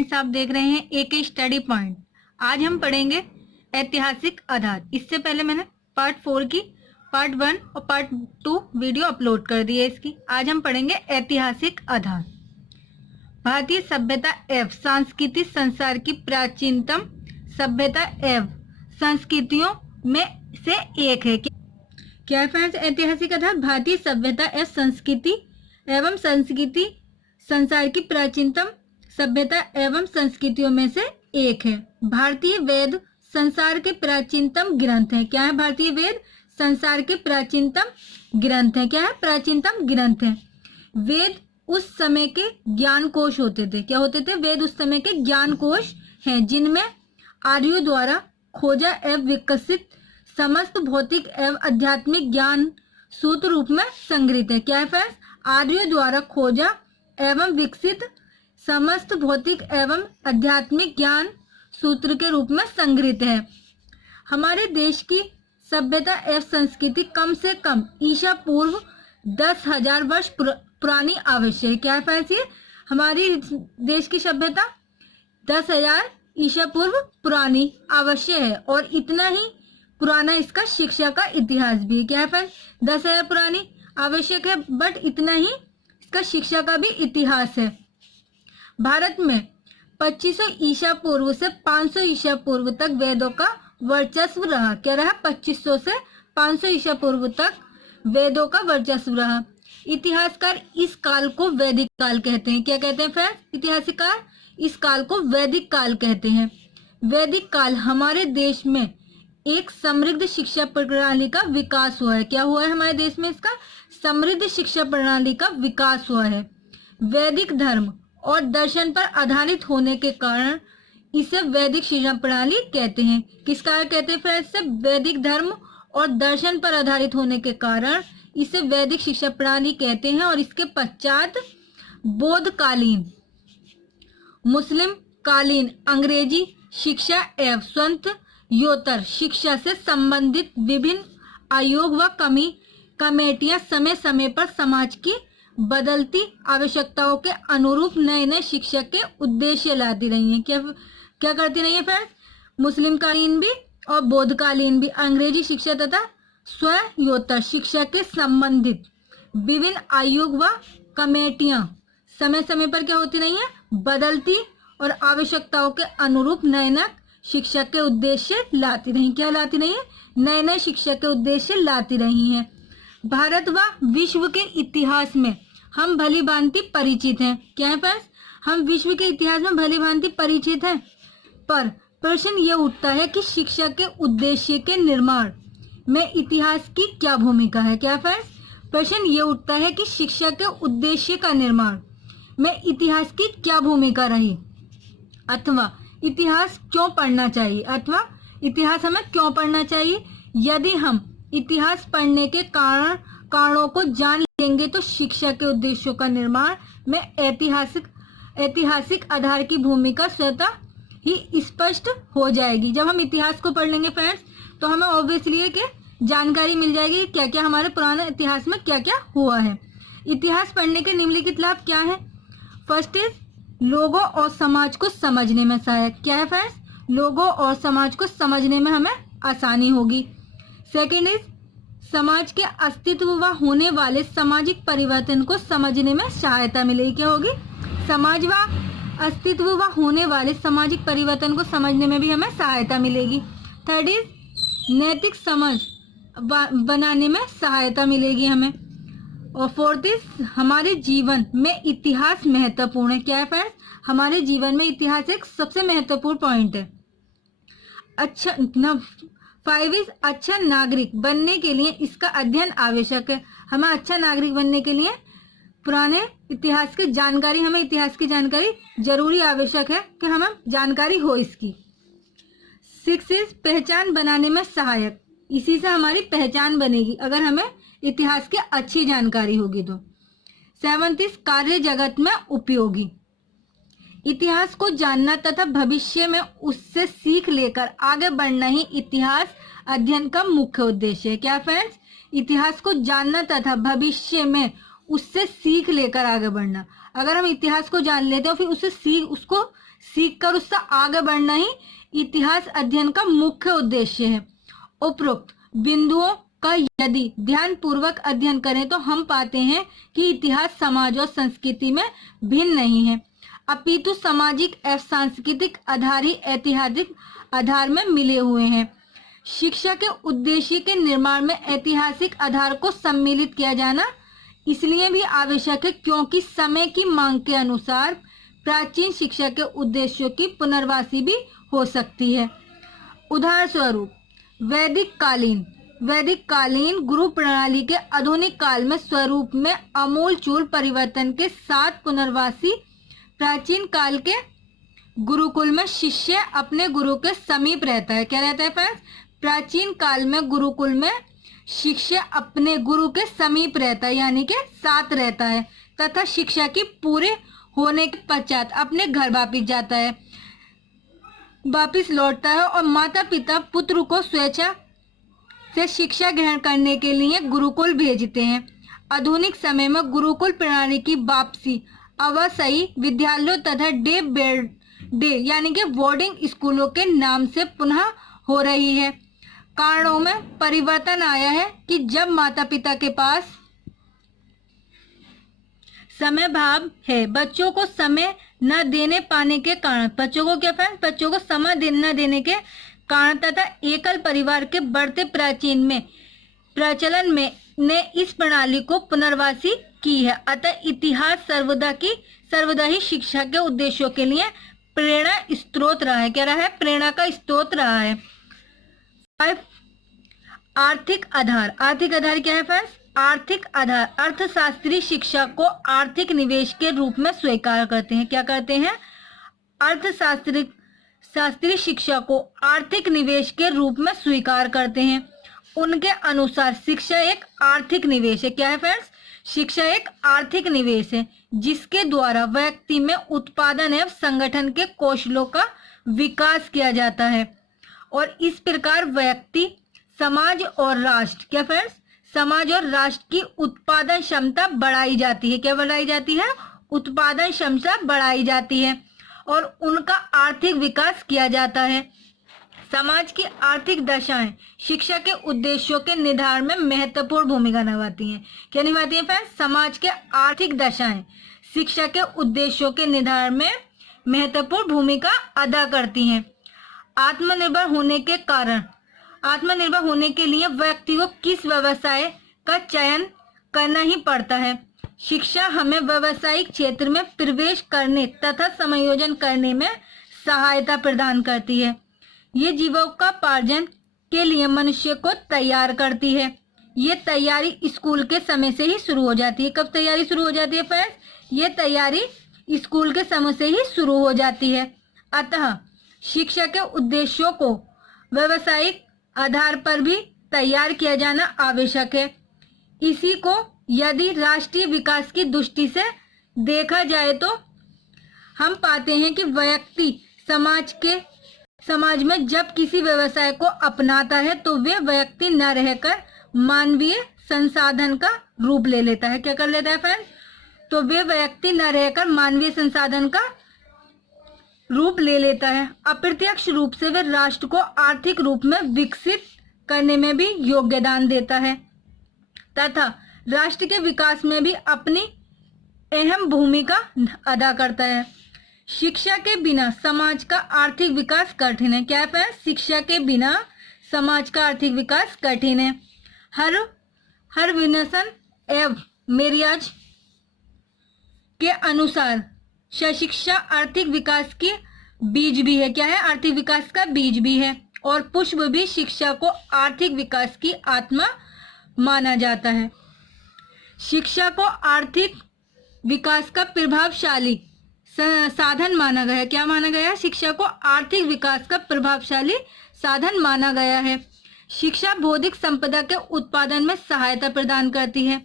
Friends, आप देख रहे हैं एक स्टडी पॉइंट। आज हम पढ़ेंगे ऐतिहासिक आधार। इससे पहले मैंने पार्ट 4 की पार्ट 1 और पार्ट 2 वीडियो अपलोड कर दी है इसकी। आज हम पढ़ेंगे ऐतिहासिक आधार। भारतीय सभ्यता एवं संस्कृति संसार की प्राचीनतम सभ्यता एवं संस्कृतियों में से एक है। क्या है फ्रेंड्स ऐतिहासिक आधार? भारतीय सभ्यता एवं संस्कृति संसार की प्राचीनतम सभ्यता एवं संस्कृतियों में से एक है। भारतीय वेद संसार के प्राचीनतम ग्रंथ है। क्या है? भारतीय वेद संसार के प्राचीनतम ग्रंथ है। क्या है? प्राचीनतम ग्रंथ है। वेद उस समय के ज्ञान कोश होते थे। क्या होते थे? वेद उस समय के ज्ञान कोश हैं, जिनमें आर्यों द्वारा खोजा एवं विकसित समस्त भौतिक एवं आध्यात्मिक ज्ञान सूत्र रूप में संग्रहित है। क्या है फ्रेंड्स? आर्यों द्वारा खोजा एवं विकसित समस्त भौतिक एवं आध्यात्मिक ज्ञान सूत्र के रूप में संग्रहित है। हमारे देश की सभ्यता एवं संस्कृति कम से कम ईसा पूर्व 10,000 वर्ष पुरानी आवश्यक है। क्या है फ्रेंड्स? ये हमारी देश की सभ्यता 10,000 ईसा पूर्व पुरानी आवश्यक है और इतना ही पुराना इसका शिक्षा का इतिहास भी है। क्या है फ्रेंड्स? 10,000 पुरानी आवश्यक है, बट इतना ही इसका शिक्षा का भी इतिहास है। भारत में 2500 ईसा पूर्व से 500 ईसा पूर्व तक वेदों का वर्चस्व रहा। क्या रहा? 2500 से 500 ईसा पूर्व तक वेदों का वर्चस्व रहा। इतिहासकार इस काल को वैदिक काल कहते हैं। क्या कहते हैं फ्रेंड्स? इतिहासकार इस काल को वैदिक काल कहते हैं। वैदिक काल हमारे देश में एक समृद्ध शिक्षा प्रणाली का विकास हुआ है। क्या हुआ है हमारे देश में? इसका समृद्ध शिक्षा प्रणाली का विकास हुआ है। वैदिक धर्म और दर्शन पर आधारित होने के कारण इसे वैदिक शिक्षा प्रणाली कहते हैं। किस कारण कहते हैं फ्रेंड्स? से वैदिक धर्म और दर्शन पर आधारित होने के कारण इसे वैदिक शिक्षा प्रणाली कहते हैं। और इसके पश्चात बौद्धकालीन, मुस्लिम कालीन अंग्रेजी शिक्षा एवं स्वतंत्र योत्तर शिक्षा से संबंधित विभिन्न आयोग व कमेटियां समय समय पर समाज की बदलती आवश्यकताओं के अनुरूप नए नए शिक्षा के उद्देश्य लाती रही हैं। क्या करती रही है फ्रेंड्स? मुस्लिम कालीन भी और बौद्धकालीन भी अंग्रेजी शिक्षा तथा स्वयोत्तर शिक्षा के संबंधित विभिन्न आयोग व कमेटियां समय समय पर क्या होती रही हैं? बदलती और आवश्यकताओं के अनुरूप नए नए शिक्षा के उद्देश्य लाती रही। क्या लाती रही है? नए नए शिक्षा के उद्देश्य लाती रही हैं। भारत व विश्व के इतिहास में हम भली भांति परिचित हैं। क्या है फ्रेंड्स? हम विश्व के इतिहास में भली भांति परिचित हैं, पर प्रश्न ये उठता है कि शिक्षा के उद्देश्य के निर्माण में इतिहास की क्या भूमिका है। क्या फ्रेंड्स? प्रश्न ये उठता है कि शिक्षा के उद्देश्य का निर्माण में इतिहास की क्या भूमिका रही, अथवा इतिहास क्यों पढ़ना चाहिए, अथवा इतिहास हमें क्यों पढ़ना चाहिए। यदि हम इतिहास पढ़ने के कारणों को जान लेंगे तो शिक्षा के उद्देश्यों का निर्माण में ऐतिहासिक आधार की भूमिका स्वतः ही स्पष्ट हो जाएगी। जब हम इतिहास को पढ़ लेंगे फ्रेंड्स, तो हमें ऑब्वियसली कि जानकारी मिल जाएगी क्या क्या हमारे पुराने इतिहास में क्या क्या हुआ है। इतिहास पढ़ने के निम्नलिखित लाभ क्या है? फर्स्ट इज लोगों और समाज को समझने में सहायक। क्या है फ्रेंड्स? लोगों और समाज को समझने में हमें आसानी होगी। सेकेंड इज समाज के अस्तित्व व होने वाले सामाजिक परिवर्तन को समझने में सहायता मिलेगी। क्या होगी? समाज व अस्तित्व व होने वाले सामाजिक परिवर्तन को समझने में भी हमें सहायता मिलेगी। थर्ड इज नैतिक समझ बनाने में सहायता मिलेगी हमें। और फोर्थ इज हमारे जीवन में इतिहास महत्वपूर्ण है। क्या है फ्रेंड्स? हमारे जीवन में इतिहास एक सबसे महत्वपूर्ण पॉइंट है। अच्छा 5 इज अच्छा नागरिक बनने के लिए इसका अध्ययन आवश्यक है। हमें अच्छा नागरिक बनने के लिए पुराने इतिहास की जानकारी, हमें इतिहास की जानकारी जरूरी आवश्यक है कि हमें जानकारी हो इसकी। 6 इज पहचान बनाने में सहायक। इसी से हमारी पहचान बनेगी अगर हमें इतिहास की अच्छी जानकारी होगी तो। 7 इज कार्य जगत में उपयोगी। इतिहास को जानना तथा भविष्य में उससे सीख लेकर आगे बढ़ना ही इतिहास अध्ययन का मुख्य उद्देश्य है। क्या फ्रेंड्स? इतिहास को जानना तथा भविष्य में उससे सीख लेकर आगे बढ़ना। अगर हम इतिहास को जान लेते हैं फिर उसको सीख कर उससे आगे बढ़ना ही इतिहास अध्ययन का मुख्य उद्देश्य है। उपरोक्त बिंदुओं का यदि ध्यान पूर्वक अध्ययन करें तो हम पाते हैं कि इतिहास समाज और संस्कृति में भिन्न नहीं है, अपितु सामाजिक एवं सांस्कृतिक आधार ही ऐतिहासिक आधार में मिले हुए हैं। शिक्षा के उद्देश्य के निर्माण में ऐतिहासिक आधार को सम्मिलित किया जाना इसलिए भी आवश्यक है क्योंकि समय की मांग के अनुसार प्राचीन शिक्षा के उद्देश्यों की पुनर्वासी भी हो सकती है। उदाहरण स्वरूप वैदिक कालीन गुरु प्रणाली के आधुनिक काल में स्वरूप में आमूलचूल परिवर्तन के साथ पुनर्वासी प्राचीन काल के गुरुकुल में शिष्य अपने गुरु के समीप रहता है। क्या रहता है फ्रेंड्स? प्राचीन काल में गुरुकुल में शिष्य अपने गुरु के समीप रहता है यानी कि साथ रहता है तथा शिक्षा की पूरे होने के पश्चात अपने घर वापिस लौटता है और माता पिता पुत्र को स्वेच्छा से शिक्षा ग्रहण करने के लिए गुरुकुल भेजते हैं। आधुनिक समय में गुरुकुल प्रणाली की वापसी अवासई विद्यालयों तथा डे यानी कि बोर्डिंग स्कूलों के नाम से पुनः हो रही है। कारणों में परिवर्तन आया है कि जब माता पिता के पास समय भाव है, बच्चों को समय न देने पाने के कारण बच्चों को समय न देने के कारण तथा एकल परिवार के बढ़ते प्रचलन में ने इस प्रणाली को पुनर्वासी की है। अतः इतिहास सर्वदा ही शिक्षा के उद्देश्यों के लिए प्रेरणा स्रोत रहा है। क्या रहा है? प्रेरणा का स्रोत रहा है। आर्थिक आधार क्या है फ्रेंड्स? आर्थिक आधार अर्थशास्त्री शिक्षा को आर्थिक निवेश के रूप में स्वीकार करते हैं। क्या करते हैं? अर्थशास्त्री शिक्षा को आर्थिक निवेश के रूप में स्वीकार करते हैं। उनके अनुसार शिक्षा एक आर्थिक निवेश है। क्या है फ्रेंड्स? शिक्षा एक आर्थिक निवेश है जिसके द्वारा व्यक्ति में उत्पादन एवं संगठन के कौशलों का विकास किया जाता है और इस प्रकार व्यक्ति समाज और राष्ट्र की उत्पादन क्षमता बढ़ाई जाती है। क्या बढ़ाई जाती है? उत्पादन क्षमता बढ़ाई जाती है और उनका आर्थिक विकास किया जाता है। समाज की आर्थिक दशाएं शिक्षा के उद्देश्यों के निर्धारण में महत्वपूर्ण भूमिका निभाती हैं। क्या निभाती हैं फ्रेंड्स? समाज के आर्थिक दशाएं शिक्षा के उद्देश्यों के निर्धारण में महत्वपूर्ण भूमिका अदा करती हैं। आत्मनिर्भर होने के लिए व्यक्ति को किस व्यवसाय का चयन करना ही पड़ता है। शिक्षा हमें व्यावसायिक क्षेत्र में प्रवेश करने तथा समायोजन करने में सहायता प्रदान करती है। ये जीविकोपार्जन के लिए मनुष्य को तैयार करती है। ये तैयारी स्कूल के समय से ही शुरू हो जाती है। कब तैयारी शुरू हो जाती है फ्रेंड्स? ये तैयारी स्कूल के समय से ही शुरू हो जाती है। अतः शिक्षा के उद्देश्यों को व्यावसायिक आधार पर भी तैयार किया जाना आवश्यक है। इसी को यदि राष्ट्रीय विकास की दृष्टि से देखा जाए तो हम पाते हैं कि व्यक्ति समाज में जब किसी व्यवसाय को अपनाता है तो वे व्यक्ति न रहकर मानवीय संसाधन का रूप ले लेता है। क्या कर लेता है फ्रेंड्स? तो वे व्यक्ति न रहकर मानवीय संसाधन का रूप ले लेता है। अप्रत्यक्ष रूप से वे राष्ट्र को आर्थिक रूप में विकसित करने में भी योगदान देता है तथा राष्ट्र के विकास में भी अपनी अहम भूमिका अदा करता है। शिक्षा के बिना समाज का आर्थिक विकास कठिन है। क्या है? शिक्षा के बिना समाज का आर्थिक विकास कठिन है। हर विनसन एवं मेरियाज के अनुसार शिक्षा आर्थिक विकास की बीज भी है। क्या है? आर्थिक विकास का बीज भी है और पुष्प भी। शिक्षा को आर्थिक विकास की आत्मा माना जाता है। शिक्षा को आर्थिक विकास का प्रभावशाली साधन माना गया है। क्या माना गया है? शिक्षा को आर्थिक विकास का प्रभावशाली साधन माना गया है। शिक्षा बौद्धिक संपदा के उत्पादन में सहायता प्रदान करती है।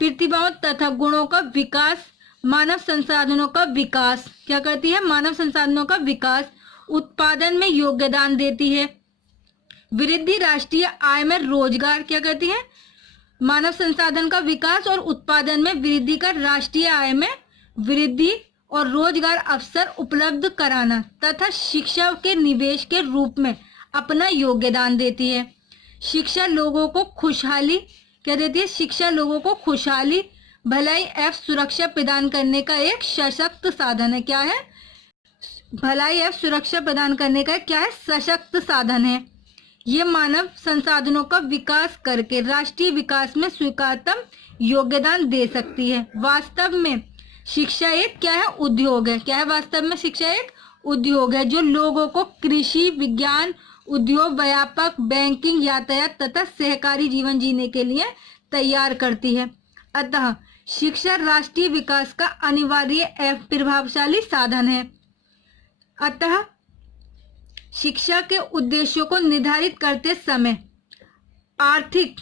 प्रतिभाओं तथा गुणों का विकास, मानव संसाधनों का विकास क्या करती है? मानव संसाधनों का विकास, उत्पादन में योगदान देती है। वृद्धि राष्ट्रीय आय में रोजगार क्या करती है? मानव संसाधन का विकास और उत्पादन में वृद्धि का राष्ट्रीय आय में वृद्धि और रोजगार अवसर उपलब्ध कराना तथा शिक्षा के निवेश के रूप में अपना योगदान देती है। शिक्षा लोगों को खुशहाली क्या देती है? शिक्षा लोगों को खुशहाली, भलाई एवं सुरक्षा प्रदान करने का एक सशक्त साधन है। क्या है? भलाई एवं सुरक्षा प्रदान करने का क्या है? सशक्त साधन है। ये मानव संसाधनों का विकास करके राष्ट्रीय विकास में स्वीकार्यतम योगदान दे सकती है। वास्तव में शिक्षा एक क्या है? उद्योग है। क्या है? वास्तव में शिक्षा एक उद्योग है जो लोगों को कृषि, विज्ञान, उद्योग, व्यापक, बैंकिंग, यातायात तथा सहकारी जीवन जीने के लिए तैयार करती है। अतः शिक्षा राष्ट्रीय विकास का अनिवार्य एवं प्रभावशाली साधन है। अतः शिक्षा के उद्देश्यों को निर्धारित करते समय आर्थिक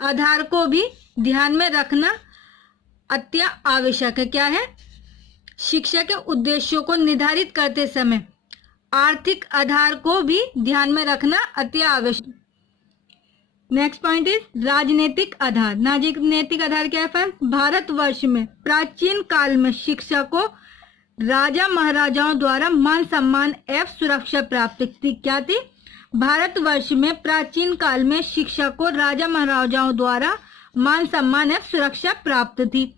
आधार को भी ध्यान में रखना अत्यंत आवश्यक है। क्या है? शिक्षा के उद्देश्यों को निर्धारित करते समय आर्थिक आधार को भी ध्यान में रखना अति आवश्यक। नेक्स्ट पॉइंट इज राजनीतिक आधार। राजनीतिक आधार क्या है? भारतवर्ष में प्राचीन काल में शिक्षा को राजा महाराजाओं द्वारा मान सम्मान एवं सुरक्षा प्राप्त थी। क्या थी? भारतवर्ष में प्राचीन काल में शिक्षा को राजा महाराजाओं द्वारा मान सम्मान एवं सुरक्षा प्राप्त थी।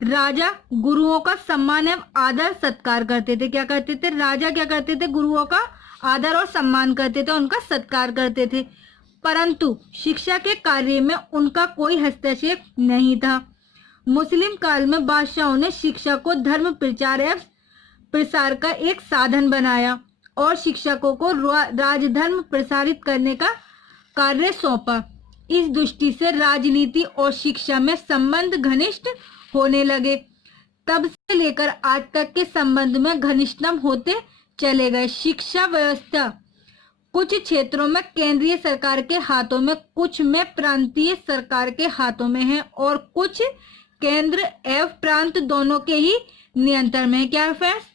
राजा गुरुओं का सम्मान एवं आदर सत्कार करते थे। क्या करते थे? राजा क्या करते थे? गुरुओं का आदर और सम्मान करते थे, उनका सत्कार करते थे। परंतु शिक्षा के कार्य में उनका कोई हस्तक्षेप नहीं था। मुस्लिम काल में बादशाहों ने शिक्षा को धर्म प्रचार एवं प्रसार का एक साधन बनाया और शिक्षकों को राजधर्म प्रसारित करने का कार्य सौंपा। इस दृष्टि से राजनीति और शिक्षा में संबंध घनिष्ठ होने लगे। तब से लेकर आज तक के संबंध में घनिष्ठतम होते चले गए। शिक्षा व्यवस्था कुछ क्षेत्रों में केंद्रीय सरकार के हाथों में, कुछ में प्रांतीय सरकार के हाथों में है और कुछ केंद्र एवं प्रांत दोनों के ही नियंत्रण में है। क्या है फ्रेंड्स?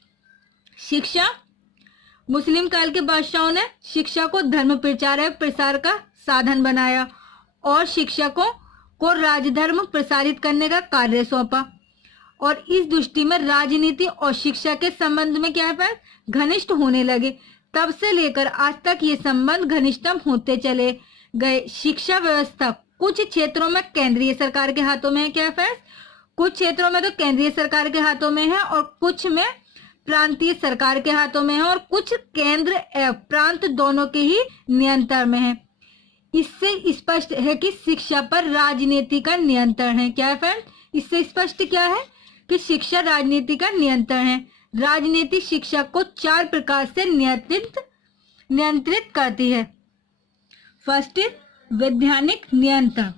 शिक्षा मुस्लिम काल के बादशाहों ने शिक्षा को धर्म प्रचार एवं प्रसार का साधन बनाया और शिक्षकों को राजधर्म प्रसारित करने का कार्य सौंपा और इस दृष्टि में राजनीति और शिक्षा के संबंध में क्या है? घनिष्ठ होने लगे। तब से लेकर आज तक ये संबंध घनिष्ठतम होते चले गए। शिक्षा व्यवस्था कुछ क्षेत्रों में केंद्रीय सरकार के हाथों में है। क्या है? कुछ क्षेत्रों में तो केंद्रीय सरकार के हाथों में है और कुछ में प्रांतीय सरकार के हाथों में है और कुछ केंद्र एवं प्रांत दोनों के ही नियंत्रण में है। इससे स्पष्ट है कि शिक्षा पर राजनीति का नियंत्रण है। क्या है फ्रेंड? इससे स्पष्ट क्या है कि शिक्षा राजनीति का नियंत्रण है। राजनीति शिक्षा को 4 प्रकार से नियंत्रित करती है। फर्स्ट इज वैधानिक नियंत्रण।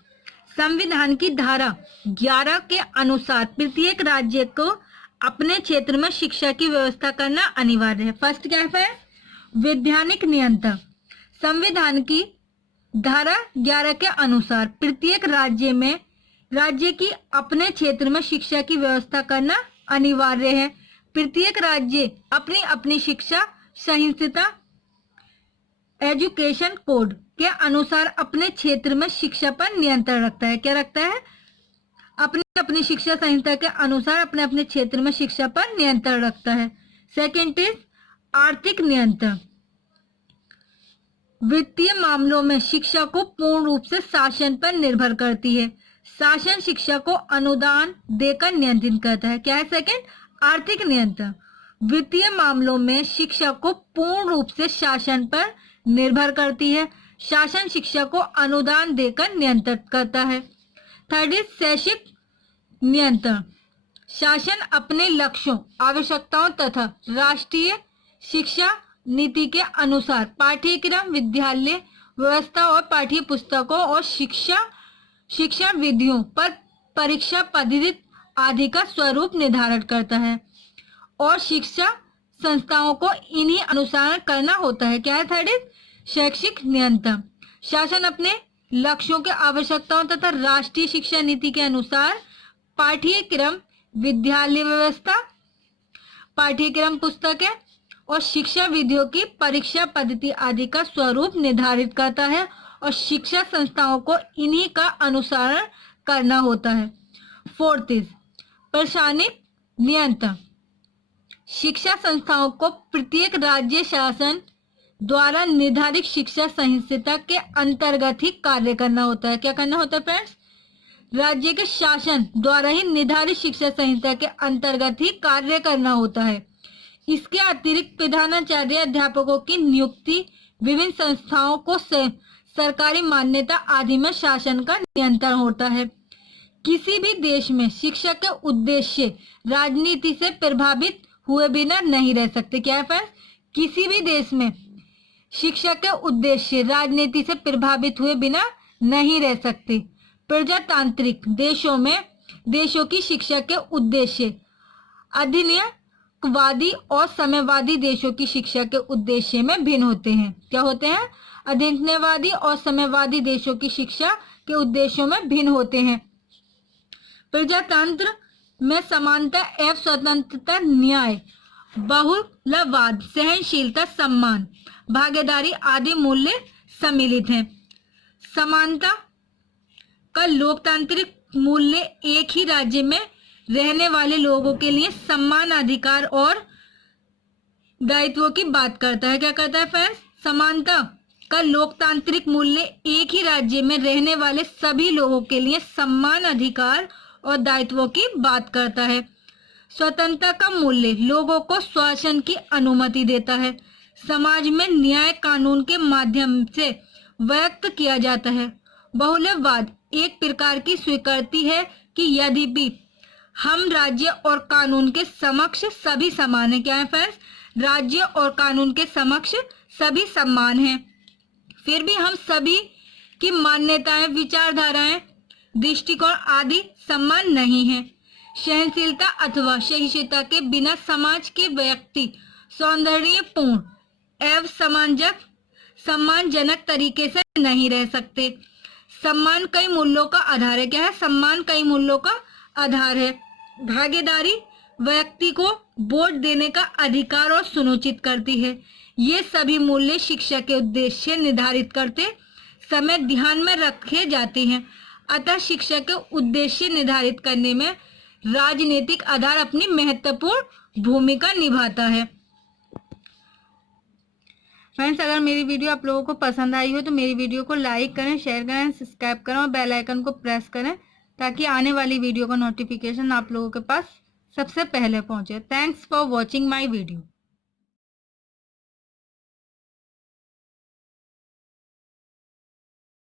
संविधान की धारा 11 के अनुसार प्रत्येक राज्य को अपने क्षेत्र में शिक्षा की व्यवस्था करना अनिवार्य है। फर्स्ट क्या है? वैधानिक नियंत्रण। संविधान की धारा 11 के अनुसार प्रत्येक राज्य की अपने क्षेत्र में शिक्षा की व्यवस्था करना अनिवार्य है। प्रत्येक राज्य अपनी अपनी शिक्षा संहिता एजुकेशन कोड के अनुसार अपने क्षेत्र में शिक्षा पर नियंत्रण रखता है। क्या रखता है? अपनी अपनी शिक्षा संहिता के अनुसार अपने अपने क्षेत्र में शिक्षा पर नियंत्रण रखता है। सेकेंड इज आर्थिक नियंत्रण। वित्तीय मामलों में शिक्षा को पूर्ण रूप से शासन पर निर्भर करती है। शासन शिक्षा को अनुदान देकर नियंत्रित करता है। क्या है सेकेंड? आर्थिक नियंत्रण। वित्तीय मामलों में शिक्षा को पूर्ण रूप से शासन पर निर्भर करती है। शासन शिक्षा को अनुदान देकर नियंत्रित करता है। थर्ड इज शैक्षिक नियंत्रण। शासन अपने लक्ष्यों, आवश्यकताओं तथा राष्ट्रीय शिक्षा नीति के अनुसार पाठ्यक्रम, विद्यालय व्यवस्था और पाठ्य पुस्तकों और शिक्षा विधियों पर परीक्षा पद्धति आदि का स्वरूप निर्धारण करता है और शिक्षा संस्थाओं को इन्हीं अनुसार करना होता है। क्या है? थर्ड इज शैक्षिक नियंत्रण। शासन अपने लक्ष्यों के, आवश्यकताओं तथा राष्ट्रीय शिक्षा नीति के अनुसार पाठ्यक्रम, विद्यालय व्यवस्था, पाठ्यक्रम पुस्तकें और शिक्षा विधियों की परीक्षा पद्धति आदि का स्वरूप निर्धारित करता है और शिक्षा संस्थाओं को इन्हीं का अनुसरण करना होता है। फोर्थ इज प्रशासनिक नियंत्रण। शिक्षा संस्थाओं को प्रत्येक राज्य शासन द्वारा निर्धारित शिक्षा संहिता के अंतर्गत ही कार्य करना होता है। क्या करना होता है फ्रेंड्स? राज्य के शासन द्वारा ही निर्धारित शिक्षा संहिता के अंतर्गत ही कार्य करना होता है। इसके अतिरिक्त प्रधानाचार्य अध्यापकों की नियुक्ति, विभिन्न संस्थाओं को सरकारी मान्यता आदि में शासन का नियंत्रण होता है। किसी भी देश में शिक्षा के उद्देश्य राजनीति से प्रभावित हुए बिना नहीं रह सकते। क्या है फ्रेंड्स? किसी भी देश में शिक्षा के उद्देश्य राजनीति से प्रभावित हुए बिना नहीं रह सकते। प्रजातांत्रिक देशों में देशों की शिक्षा के उद्देश्य अधिनियमवादी और साम्यवादी देशों की शिक्षा के उद्देश्य में भिन्न होते हैं। क्या होते हैं? अधिनियमवादी और साम्यवादी देशों की शिक्षा के उद्देश्यों में भिन्न होते हैं। प्रजातंत्र में समानता एवं स्वतंत्रता, न्याय, बहुलवाद, सहनशीलता, सम्मान, भागीदारी आदि मूल्य सम्मिलित हैं। समानता का लोकतांत्रिक मूल्य एक ही राज्य में रहने वाले लोगों के लिए समान अधिकार और दायित्वों की बात करता है। क्या करता है फ्रेंड्स? समानता का लोकतांत्रिक मूल्य एक ही राज्य में रहने वाले सभी लोगों के लिए समान अधिकार और दायित्वों की बात करता है। स्वतंत्रता का मूल्य लोगों को शासन की अनुमति देता है। समाज में न्याय कानून के माध्यम से व्यक्त किया जाता है। बहुलवाद एक प्रकार की स्वीकृति है कि यदि भी हम राज्य और कानून के समक्ष सभी समान हैं। क्या है फ्रेंड्स? राज्य और कानून के समक्ष सभी समान हैं, फिर भी हम सभी की मान्यताएं, विचारधाराएं, दृष्टिकोण आदि समान नहीं है। सहनशीलता अथवा सहिष्णुता के बिना समाज के व्यक्ति सौंदर्यपूर्ण एवं सम्मानजनक तरीके से नहीं रह सकते। सम्मान कई मूल्यों का आधार है। क्या है? सम्मान कई मूल्यों का आधार है। भागीदारी व्यक्ति को वोट देने का अधिकार और सुनिश्चित करती है। ये सभी मूल्य शिक्षा के उद्देश्य निर्धारित करते समय ध्यान में रखे जाते हैं। अतः शिक्षा के उद्देश्य निर्धारित करने में राजनीतिक आधार अपनी महत्वपूर्ण भूमिका निभाता है। फ्रेंड्स, अगर मेरी वीडियो आप लोगों को पसंद आई हो तो मेरी वीडियो को लाइक करें, शेयर करें, सब्सक्राइब करें और बेल आइकन को प्रेस करें ताकि आने वाली वीडियो का नोटिफिकेशन आप लोगों के पास सबसे पहले पहुंचे। Thanks for watching my video.